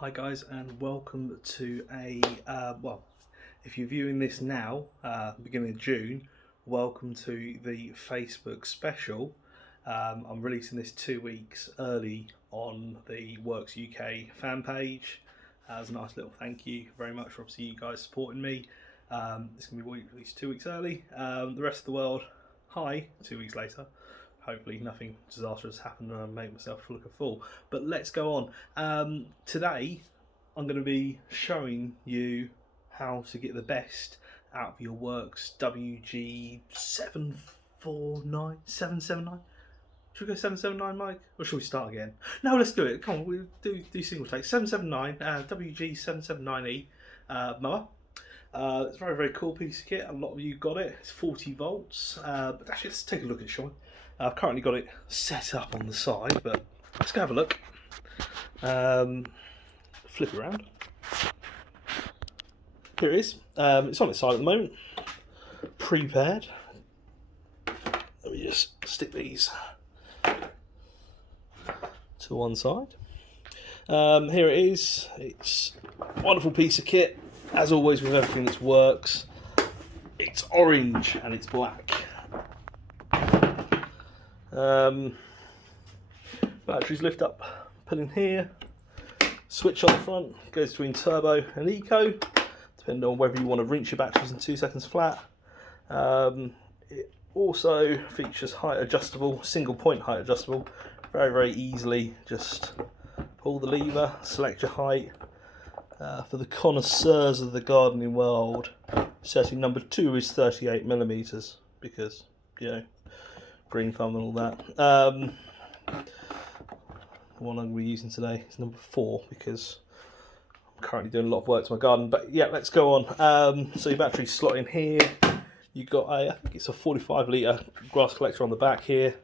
Hi guys, and welcome to a well, if you're viewing this now, beginning of June, welcome to the Facebook special. I'm releasing this 2 weeks early on the Worx UK fan page as a nice little thank you very much for obviously you guys supporting me. It's going to be released 2 weeks early. The rest of the world, hi, 2 weeks later. Hopefully nothing disastrous happened and I make myself look a fool. But let's go on. Today I'm going to be showing you how to get the best out of your Worx WG779? 779? Should we go 779, Mike? Or should we start again? No, let's do it. Come on, we'll do single take. 779, WG779E mower. It's a very, very cool piece of kit. A lot of you got it. It's 40 volts. But actually, let's take a look at it, shall we? I've currently got it set up on the side, but let's go have a look. Flip it around. Here it is. It's on its side at the moment. Prepared. Let me just stick these to one side. Here it is. It's a wonderful piece of kit. As always with everything that works, it's orange and it's black. Batteries lift up, put in here. Switch on the front, goes between turbo and eco, depending on whether you want to rinse your batteries in 2 seconds flat. It also features height adjustable, single point height adjustable. Very, very easily just pull the lever, select your height. For the connoisseurs of the gardening world, setting number 2 is 38mm because, you know, green thumb and all that. The one I'm going to be using today is number 4 because I'm currently doing a lot of work to my garden. But yeah, let's go on. So your batteries slot in here. You've got I think it's a 45 litre grass collector on the back here.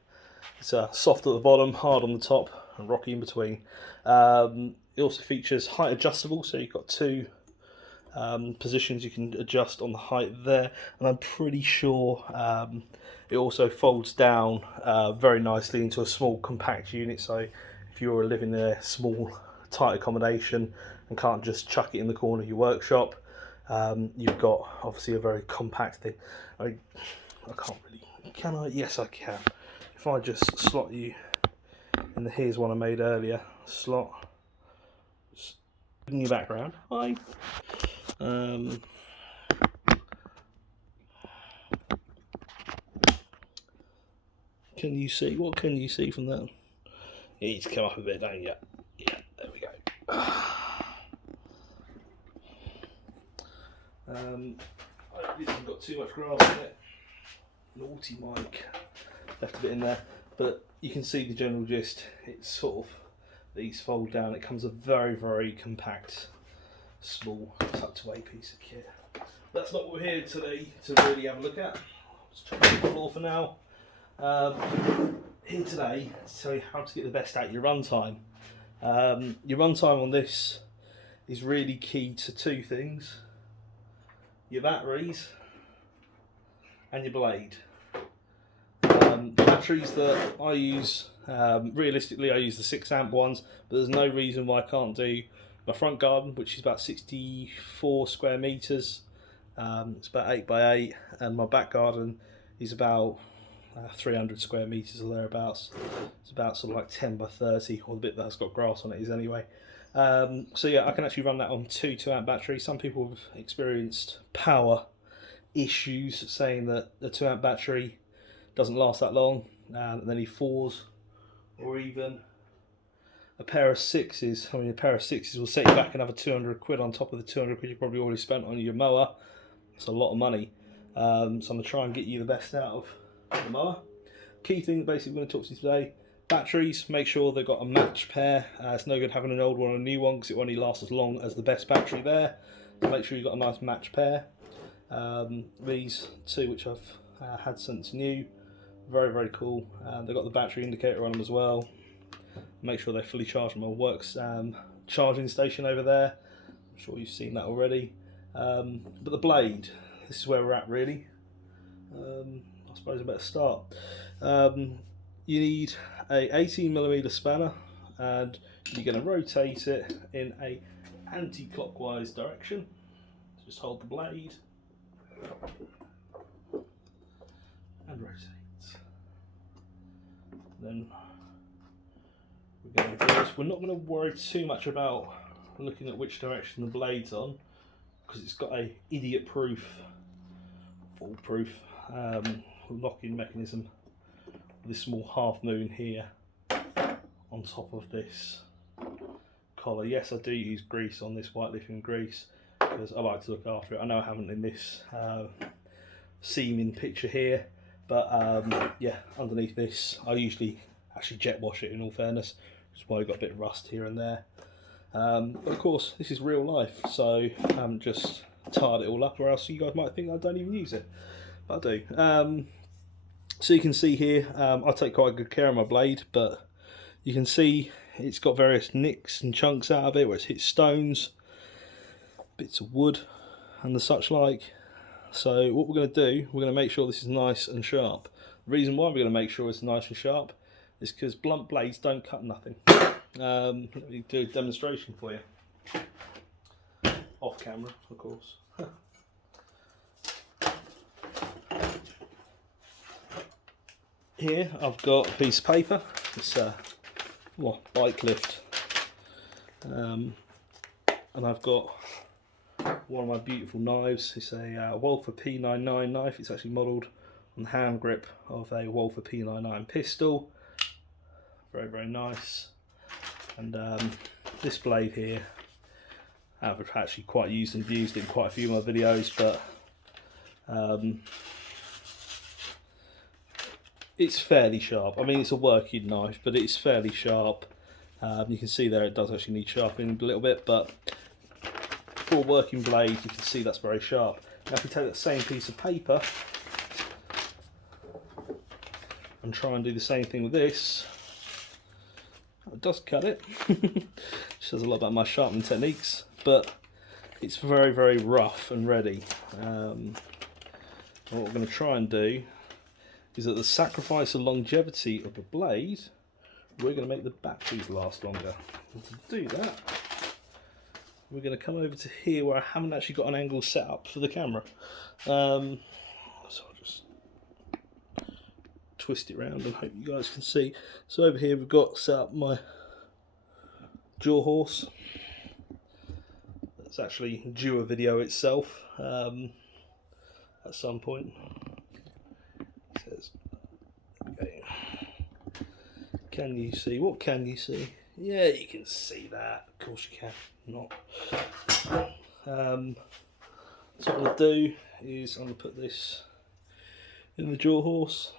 It's soft at the bottom, hard on the top, and rocky in between. It also features height adjustable, so you've got 2 positions you can adjust on the height there, and I'm pretty sure it also folds down very nicely into a small compact unit, so if you're living in a small tight accommodation and can't just chuck it in the corner of your workshop, you've got obviously a very compact thing. I can't really, can I? Yes I can. If I just slot you in the, here's one I made earlier, slot in your background. Hi. Can you see? What can you see from that? You need to come up a bit, don't you? Yeah, there we go. I haven't got too much grass in it. Naughty Mike. Left a bit in there, but you can see the general gist. It's sort of, these fold down. It comes a very, very compact, small, tucked away piece of kit. That's not what we're here today to really have a look at. Let's try the floor for now. Here today to tell you how to get the best out of your runtime. Your runtime on this is really key to 2 things: your batteries and your blade. The batteries that I use, realistically I use the 6 amp ones, but there's no reason why I can't do my front garden, which is about 64 square meters. It's about 8 by 8, and my back garden is about 300 square meters or thereabouts. It's about sort of like 10 by 30, or the bit that's got grass on it is anyway. So yeah, I can actually run that on 2 2-amp batteries. Some people have experienced power issues, saying that the 2-amp battery doesn't last that long, and then he 4s, or even a pair of 6s. I mean, a pair of 6s will set you back another 200 quid on top of the 200 quid you probably already spent on your mower. It's a lot of money. So I'm going to try and get you the best out of the mower. Key thing that basically I'm going to talk to you today: batteries. Make sure they've got a match pair. It's no good having an old one and a new one because it only lasts as long as the best battery there. So make sure you've got a nice match pair. These 2, which I've had since new, very, very cool. They've got the battery indicator on them as well. Make sure they're fully charged on my Worx charging station over there. I'm sure you've seen that already. But the blade, this is where we're at really. I suppose I better start. You need a 18mm spanner, and You're going to rotate it in a anti-clockwise direction. Just hold the blade and rotate. Then we're going to do this. We're not going to worry too much about looking at which direction the blade's on, because it's got a idiot-proof, foolproof locking mechanism with this small half moon here on top of this collar. Yes, I do use grease on this white lithium grease because I like to look after it. I know I haven't in this seaming picture here, but yeah, underneath this I usually actually jet wash it, in all fairness, which is why I've got a bit of rust here and there. But of course this is real life, so I haven't just tarred it all up, or else you guys might think I don't even use it, but I do. So you can see here, I take quite good care of my blade, but you can see it's got various nicks and chunks out of it where it's hit stones, bits of wood and the such like. So what we're going to do, we're going to make sure this is nice and sharp. The reason why we're going to make sure it's nice and sharp is because blunt blades don't cut nothing. Let me do a demonstration for you. Off camera, of course. Here I've got a piece of paper. It's a bike lift, and I've got one of my beautiful knives. It's a Wolfer P99 knife. It's actually modelled on the hand grip of a Wolfer P99 pistol. Very, very nice. And this blade here, I've actually quite used and abused in quite a few of my videos, but it's fairly sharp. I mean, it's a working knife, but it's fairly sharp. You can see there it does actually need sharpening a little bit, but for a working blade you can see that's very sharp. Now if we take that same piece of paper and try and do the same thing with this, it does cut it. Says a lot about my sharpening techniques, but it's very, very rough and ready. And what we're going to try and do is, at the sacrifice of longevity of the blade, we're going to make the batteries last longer. And to do that, we're going to come over to here where I haven't actually got an angle set up for the camera. So I'll just twist it around and hope you guys can see. So over here we've got set up my jaw horse. That's actually due a video itself at some point. Can you see? What can you see? Yeah, you can see that. Of course you can. Not. So what I'm going to do is I'm going to put this in the jaw horse.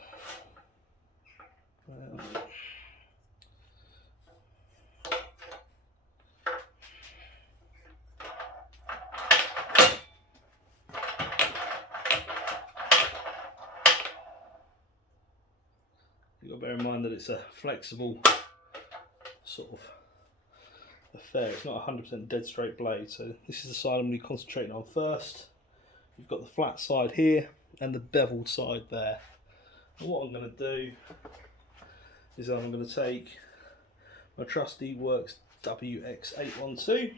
You've got to bear in mind that it's a flexible sort of affair. It's not 100% dead straight blade, so this is the side I'm going to be concentrating on first. You've got the flat side here and the beveled side there. And what I'm going to do is I'm going to take my trusty Worx WX779E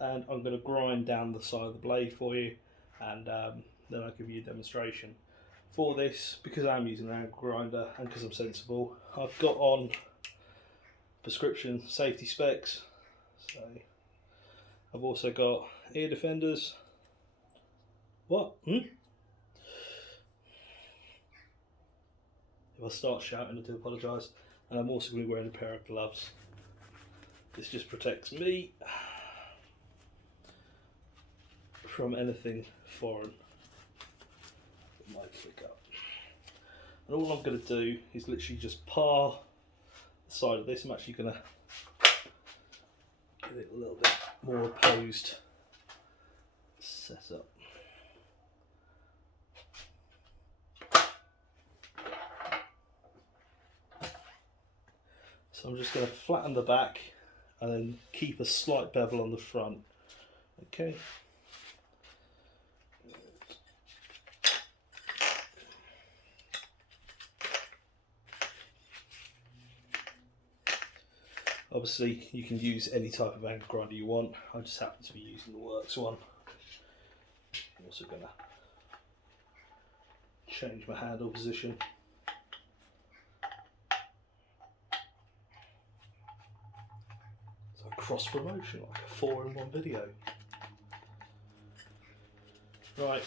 and I'm going to grind down the side of the blade for you, and then I'll give you a demonstration. For this, because I'm using an angle grinder and because I'm sensible, I've got on prescription safety specs. So I've also got ear defenders. What? If I start shouting, I do apologise. And I'm also going to be wearing a pair of gloves. This just protects me from anything foreign. It might flick up. And all I'm going to do is literally just par the side of this. I'm actually going to give it a little bit more opposed setup. So I'm just going to flatten the back and then keep a slight bevel on the front. Okay. Obviously you can use any type of angle grinder you want. I just happen to be using the Worx one. I'm also going to change my handle position. So cross promotion, like a 4-in-1 video. Right.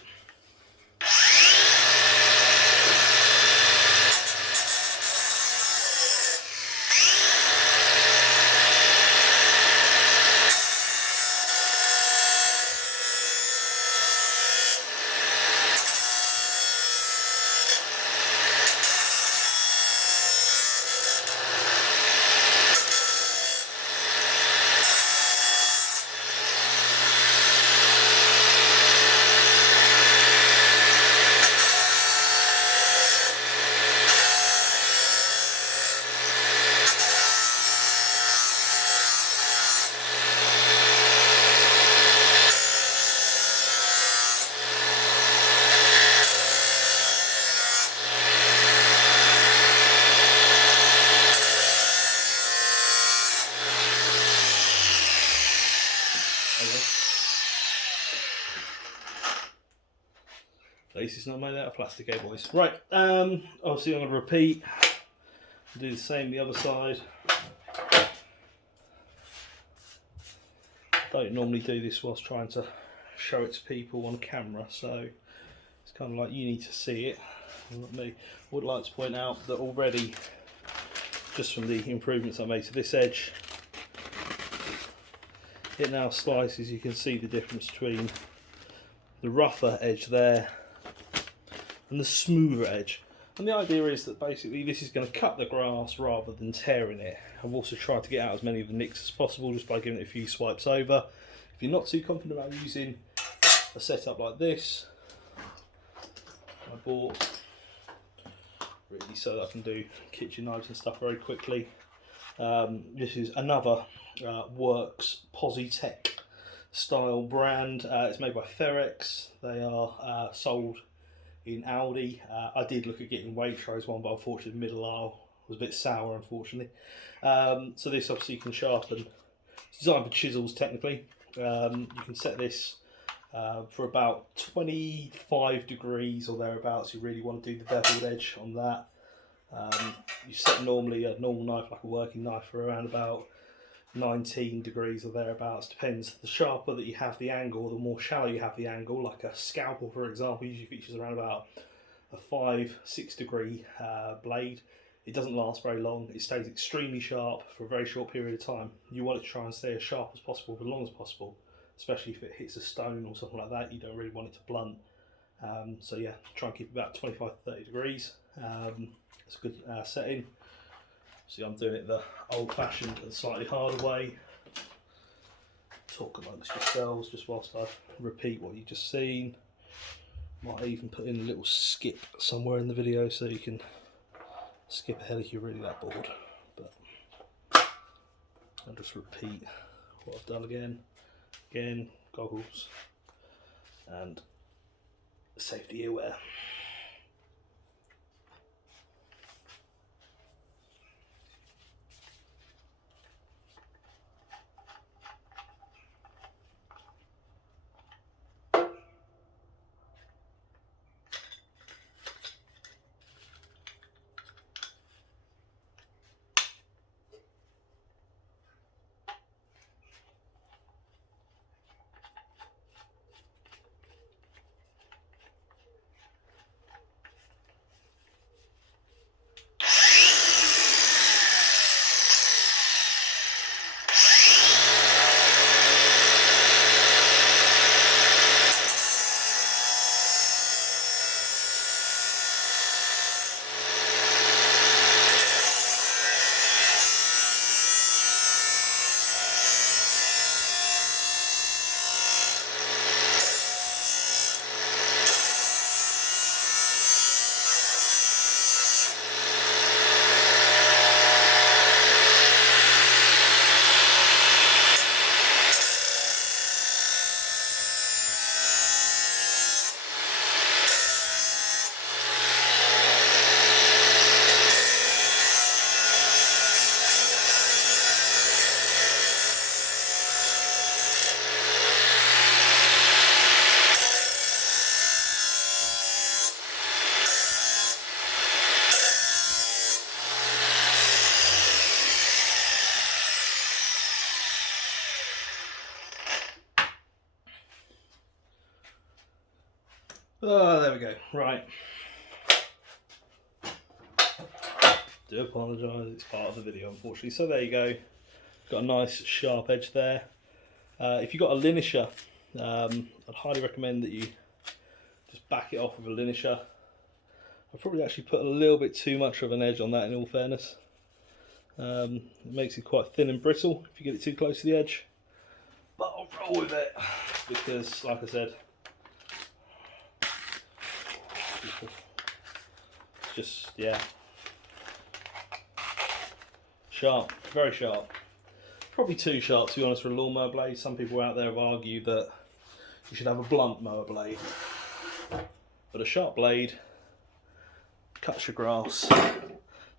This is not made out of plastic, eh boys? Right, obviously I'm going to repeat, do the same the other side. Don't normally do this whilst trying to show it to people on camera, so it's kind of like you need to see it, not me. I would like to point out that already, just from the improvements I made to this edge, it now slices. You can see the difference between the rougher edge there and the smoother edge. And the idea is that basically this is going to cut the grass rather than tearing it. I've also tried to get out as many of the nicks as possible just by giving it a few swipes over. If you're not too confident about using a setup like this, I bought really so that I can do kitchen knives and stuff very quickly. This is another Worx Positech style brand. It's made by Ferex. They are sold in Aldi. I did look at getting Waitrose one, but unfortunately the middle aisle was a bit sour, unfortunately. So this obviously can sharpen. It's designed for chisels technically. You can set this for about 25 degrees or thereabouts. You really want to do the beveled edge on that. You set normally a normal knife, like a working knife, for around about 19 degrees or thereabouts. Depends. The sharper that you have the angle, the more shallow you have the angle. Like a scalpel, for example, usually features around about a 5-6 degree blade. It doesn't last very long. It stays extremely sharp for a very short period of time. You want it to try and stay as sharp as possible for as long as possible, especially if it hits a stone or something like that. You don't really want it to blunt. So yeah, try and keep it about 25 to 30 degrees. It's a good setting. See, I'm doing it the old-fashioned and slightly harder way. Talk amongst yourselves just whilst I repeat what you've just seen. Might even put in a little skip somewhere in the video so you can skip ahead if you're really that bored. But I'll just repeat what I've done again, goggles and safety earwear. Oh, there we go. Right. Do apologise, it's part of the video unfortunately. So there you go. Got a nice sharp edge there. If you've got a linisher, I'd highly recommend that you just back it off with a linisher. I've probably actually put a little bit too much of an edge on that in all fairness. It makes it quite thin and brittle if you get it too close to the edge. But I'll roll with it because, like I said, it's just, yeah, sharp, very sharp. Probably too sharp, to be honest, for a lawnmower blade. Some people out there have argued that you should have a blunt mower blade. But a sharp blade cuts your grass,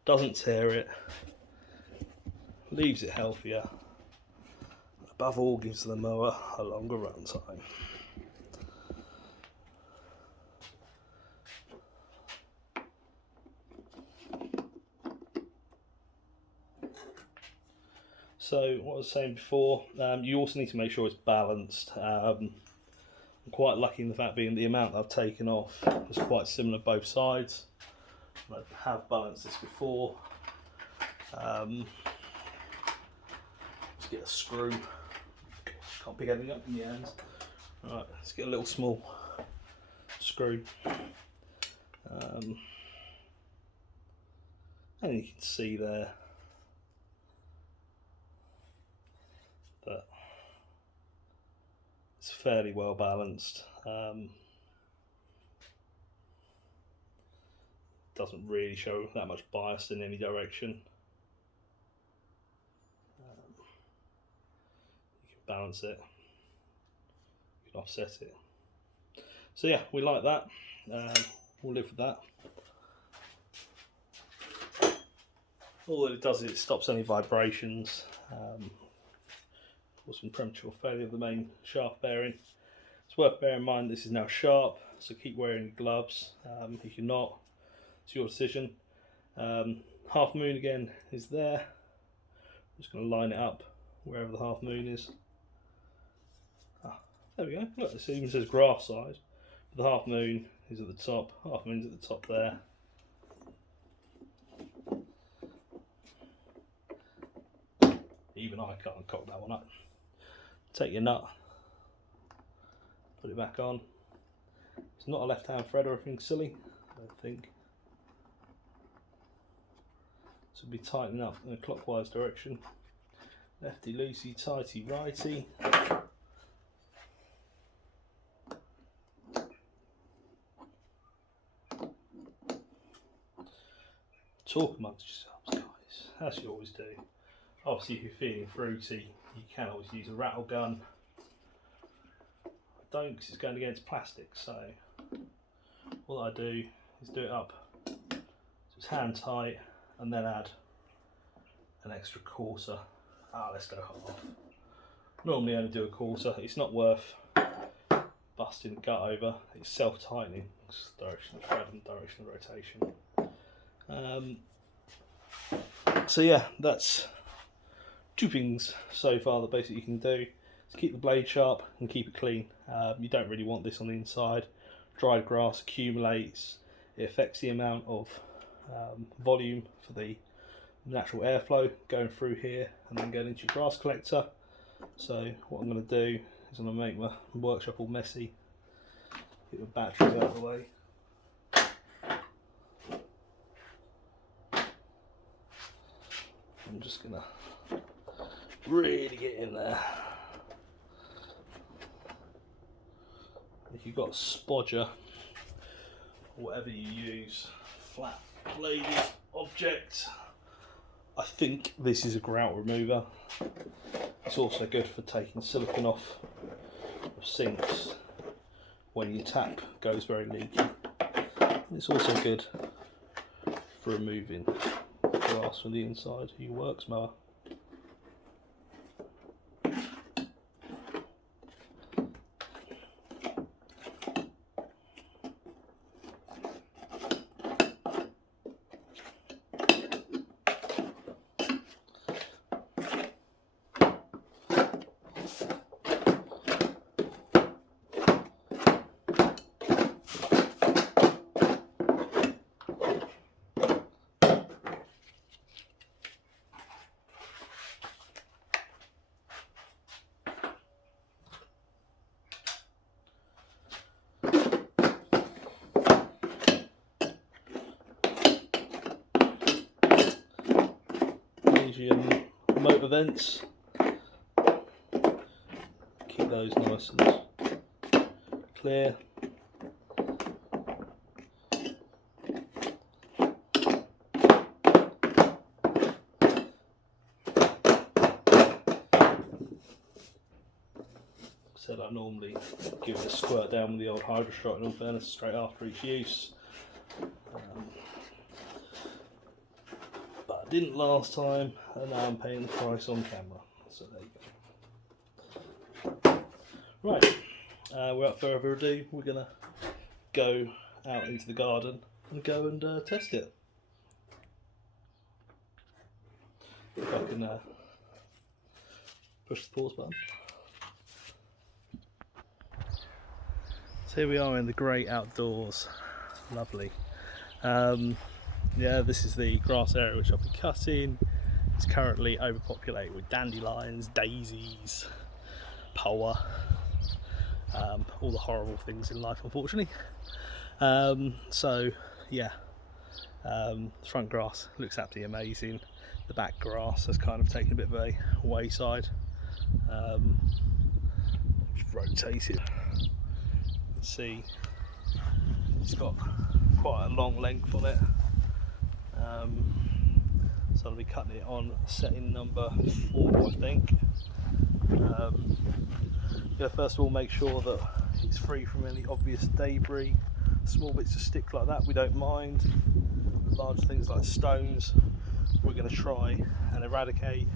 doesn't tear it, leaves it healthier, above all gives the mower a longer run time. So what I was saying before, you also need to make sure it's balanced. I'm quite lucky in the fact being the amount I've taken off is quite similar both sides. I have balanced this before. Let's get a screw. Can't pick anything up in the hands. Right, let's get a little small screw. And you can see there that it's fairly well balanced. Doesn't really show that much bias in any direction. You can balance it, you can offset it. So yeah, we like that. We'll live with that. All that it does is it stops any vibrations, causing premature failure of the main shaft bearing. It's worth bearing in mind this is now sharp, so keep wearing your gloves. If you're not, it's your decision. Half moon again is there. I'm just going to line it up wherever the half moon is. There we go. Look, it even says grass side. The half moon is at the top. Half moon's at the top there. Even I can't cock that one up. Take your nut, put it back on. It's not a left-hand thread or anything silly, I don't think. So we'll be tightening up in a clockwise direction. Lefty loosey, tighty righty. Talk amongst yourselves, guys, as you always do. Obviously, if you're feeling fruity, you can always use a rattle gun. I don't, because it's going against plastic, so all I do is do it up so it's hand tight and then add an extra quarter. Let's go half. Normally only do a quarter. It's not worth busting the gut over. It's self-tightening. It's direction of thread and direction of rotation. So yeah, that's two things so far that basically you can do is keep the blade sharp and keep it clean. You don't really want this on the inside. Dried grass accumulates, it affects the amount of volume for the natural airflow going through here and then going into your grass collector. So what I'm going to do is I'm going to make my workshop all messy, get the batteries out of the way. I'm just going to really get in there. If you've got a spodger or whatever you use, flat bladed object, I think this is a grout remover. It's also good for taking silicone off of sinks when your tap goes very leaky. And it's also good for removing grass from the inside of your Worx mower. your motor vents. Keep those nice and clear. Said I normally give it a squirt down with the old Hydrostrike, in all fairness, straight after each use. But I didn't last time, and now I'm paying the price on camera. So there you go. Right, without further ado, we're going to go out into the garden and go and test it. If I can push the pause button. So here we are in the great outdoors, lovely. Yeah, this is the grass area which I'll be cutting. It's currently overpopulated with dandelions, daisies, poa, all the horrible things in life, unfortunately. So yeah, the front grass looks absolutely amazing. The back grass has kind of taken a bit of a wayside. Just rotate it. See, it's got quite a long length on it, so I'll be cutting it on setting number 4, I think. Yeah, first of all, make sure that it's free from any obvious debris. Small bits of stick like that we don't mind. Large things like stones we're going to try and eradicate.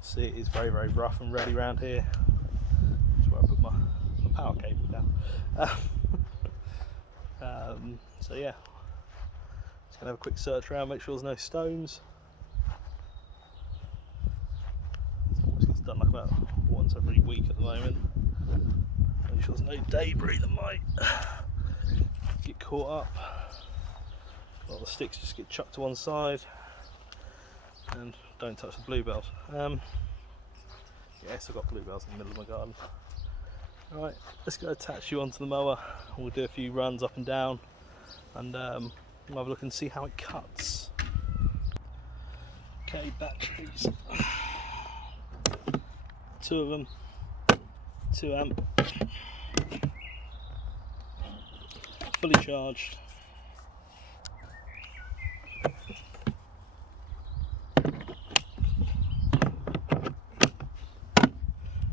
See, it is very, very rough and ready around here. That's where I put my power cable down. So yeah, just gonna have a quick search around, make sure there's no stones. It always gets done like about once every week at the moment. Make sure there's no debris that might get caught up. A lot of the sticks just get chucked to one side, and don't touch the bluebells. Yes, I've got bluebells in the middle of my garden. Right, let's go attach you onto the mower. We'll do a few runs up and down, and we'll have a look and see how it cuts. Okay, batteries. 2 of them, 2 amp, fully charged.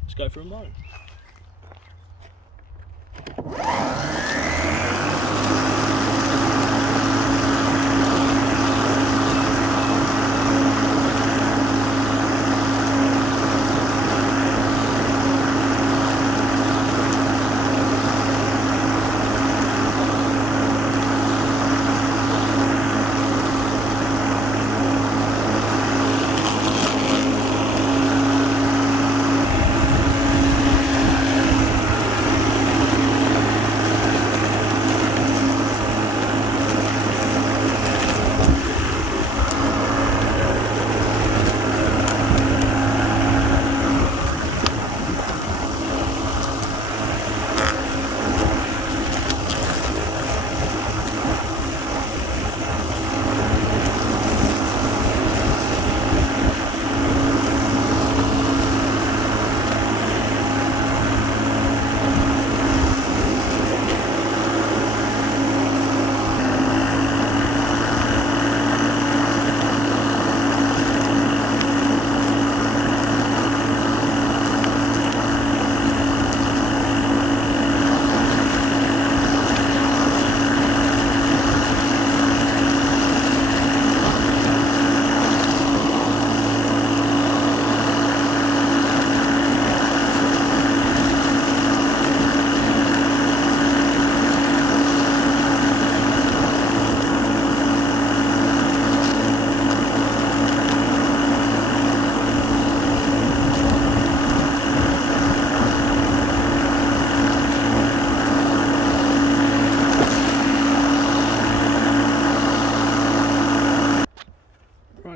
Let's go for a mow.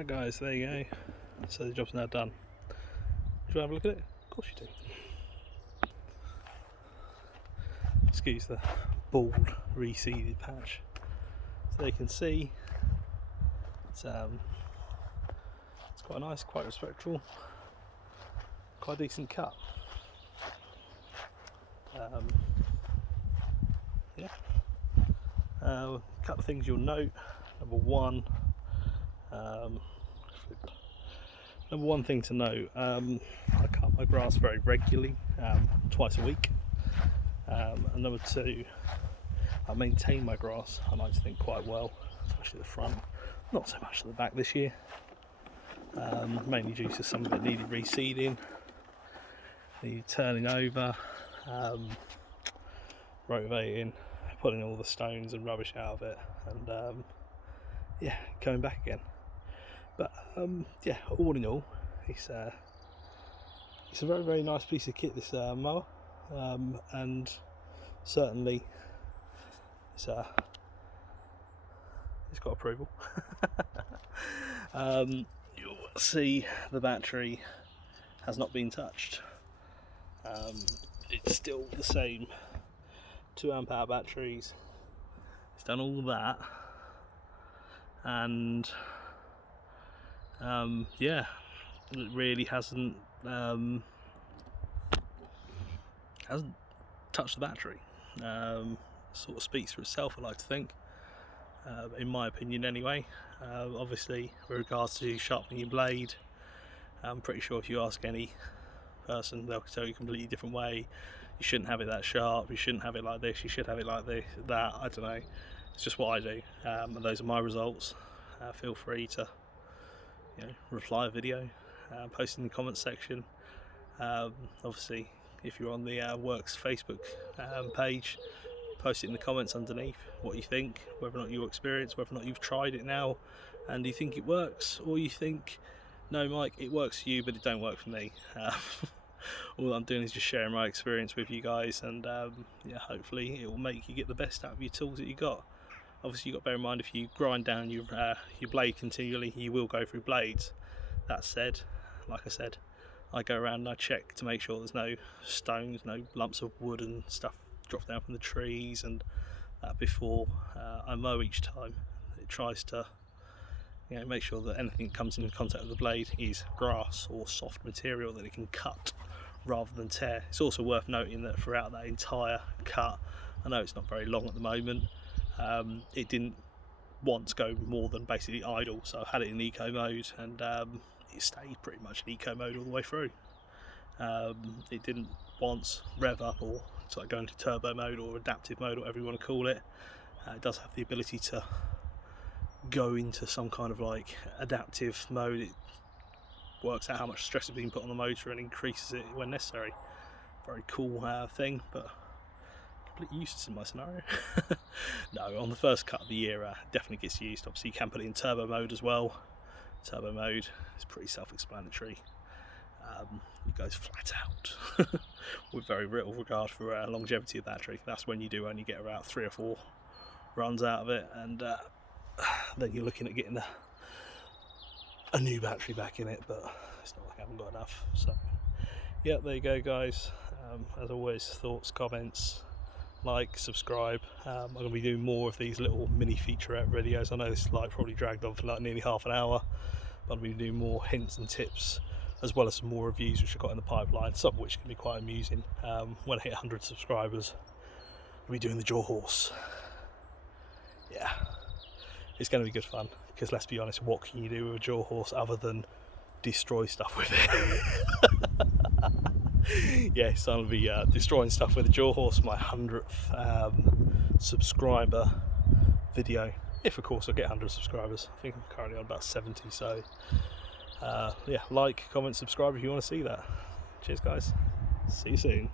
Guys, there you go. So the job's now done. Do you want to have a look at it? Of course you do. Excuse the bald, reseeded patch. So you can see it's It's quite nice, quite respectable, quite a decent cut. Yeah. A couple of things you'll note. Number one thing to note, I cut my grass very regularly, twice a week. And number two, I maintain my grass, I like to think, quite well, especially the front, not so much at the back this year, mainly due to some of it needed reseeding, needed turning over, rotating, pulling all the stones and rubbish out of it, and yeah, coming back again. But yeah, all in all, it's a very, very nice piece of kit, this mower, and certainly it's got approval. You'll see the battery has not been touched. It's still the same 2 amp hour batteries. It's done all that, and yeah, it really hasn't touched the battery. Sort of speaks for itself, I like to think, in my opinion anyway. Obviously, with regards to sharpening your blade, I'm pretty sure if you ask any person, they'll tell you a completely different way. You shouldn't have it that sharp, you shouldn't have it like this, you should have it like this, that, I don't know. It's just what I do, and those are my results. Feel free to, you know, reply a video, post in the comments section. Obviously, if you're on the Worx Facebook page, post it in the comments underneath what you think, whether or not your experience, whether or not you've tried it now and you think it works, or you think, no Mike, it works for you but it don't work for me. All I'm doing is just sharing my experience with you guys, and yeah, hopefully it will make you get the best out of your tools that you got. Obviously, you've got to bear in mind, if you grind down your blade continually, you will go through blades. That said, like I said, I go around and I check to make sure there's no stones, no lumps of wood and stuff drop down from the trees, and that before I mow each time. It tries to, you know, make sure that anything that comes in contact with the blade is grass or soft material that it can cut rather than tear. It's also worth noting that throughout that entire cut, I know it's not very long at the moment, it didn't once go more than basically idle, so I had it in eco mode, and it stayed pretty much in eco mode all the way through. It didn't once rev up or sort of go into turbo mode or adaptive mode, or whatever you want to call it. It does have the ability to go into some kind of like adaptive mode. It works out how much stress is being put on the motor and increases it when necessary. Very cool thing, but completely useless in my scenario. No, on the first cut of the year, definitely gets used. Obviously, you can put it in turbo mode as well. Turbo mode is pretty self-explanatory. It goes flat out with very little regard for longevity of battery. That's when you do only get about 3 or 4 runs out of it, and then you're looking at getting a new battery back in it, but it's not like I haven't got enough. So yeah, there you go guys. As always, thoughts, comments, like, subscribe. I'm going to be doing more of these little mini featurette videos. I know this like probably dragged on for like nearly half an hour, but I'm going to be doing more hints and tips, as well as some more reviews which I've got in the pipeline, some of which can be quite amusing. When I hit 100 subscribers, I'll be doing the jaw horse. Yeah, it's going to be good fun, because let's be honest, what can you do with a jaw horse other than destroy stuff with it? Yes, I'll be destroying stuff with a jaw horse, my 100th subscriber video, if of course I get 100 subscribers. I think I'm currently on about 70, so yeah, like, comment, subscribe if you want to see that. Cheers guys, see you soon.